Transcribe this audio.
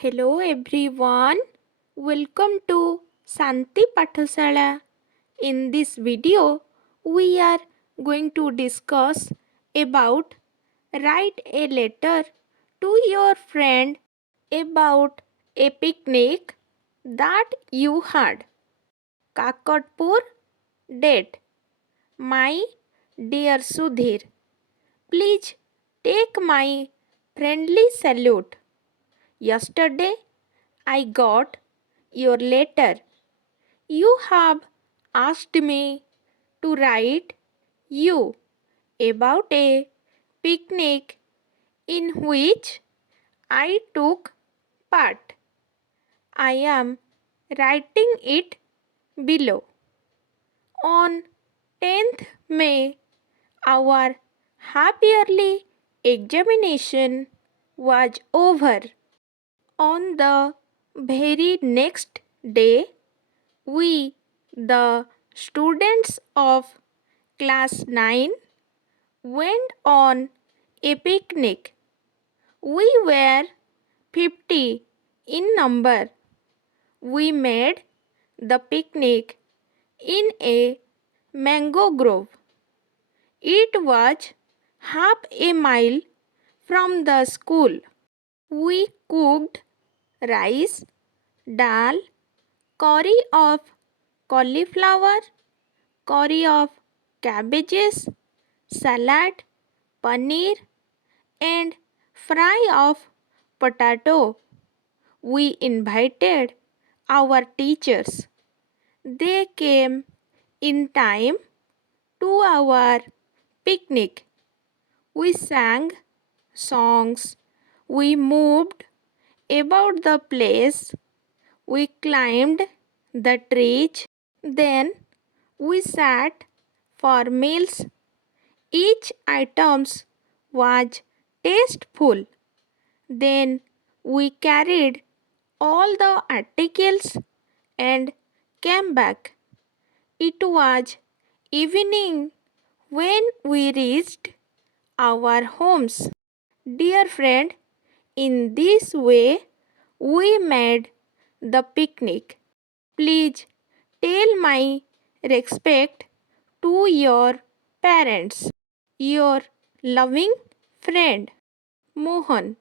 Hello everyone, welcome to Santi Pathasala. In this video, we are going to discuss about write a letter to your friend about a picnic that you had. Kakatpur date. My dear Sudhir, please take my friendly salute. Yesterday I got your letter. You have asked me to write you about a picnic in which I took part. I am writing it below. On 10th May, our half-yearly examination was over. On the very next day, we, the students of class 9, went on a picnic. We were 50 in number. We made the picnic in a mango grove. It was half a mile from the school. We cooked rice, dal, curry of cauliflower, curry of cabbages, salad, paneer, and fry of potato. We invited our teachers. They came in time to our picnic. We sang songs. We moved about the place. We climbed the trees. Then we sat for meals. Each item was tasteful. Then we carried all the articles and came back. It was evening when we reached our homes. Dear friend, in this way we made the picnic. Please tell my respect to your parents. Your loving friend, Mohan.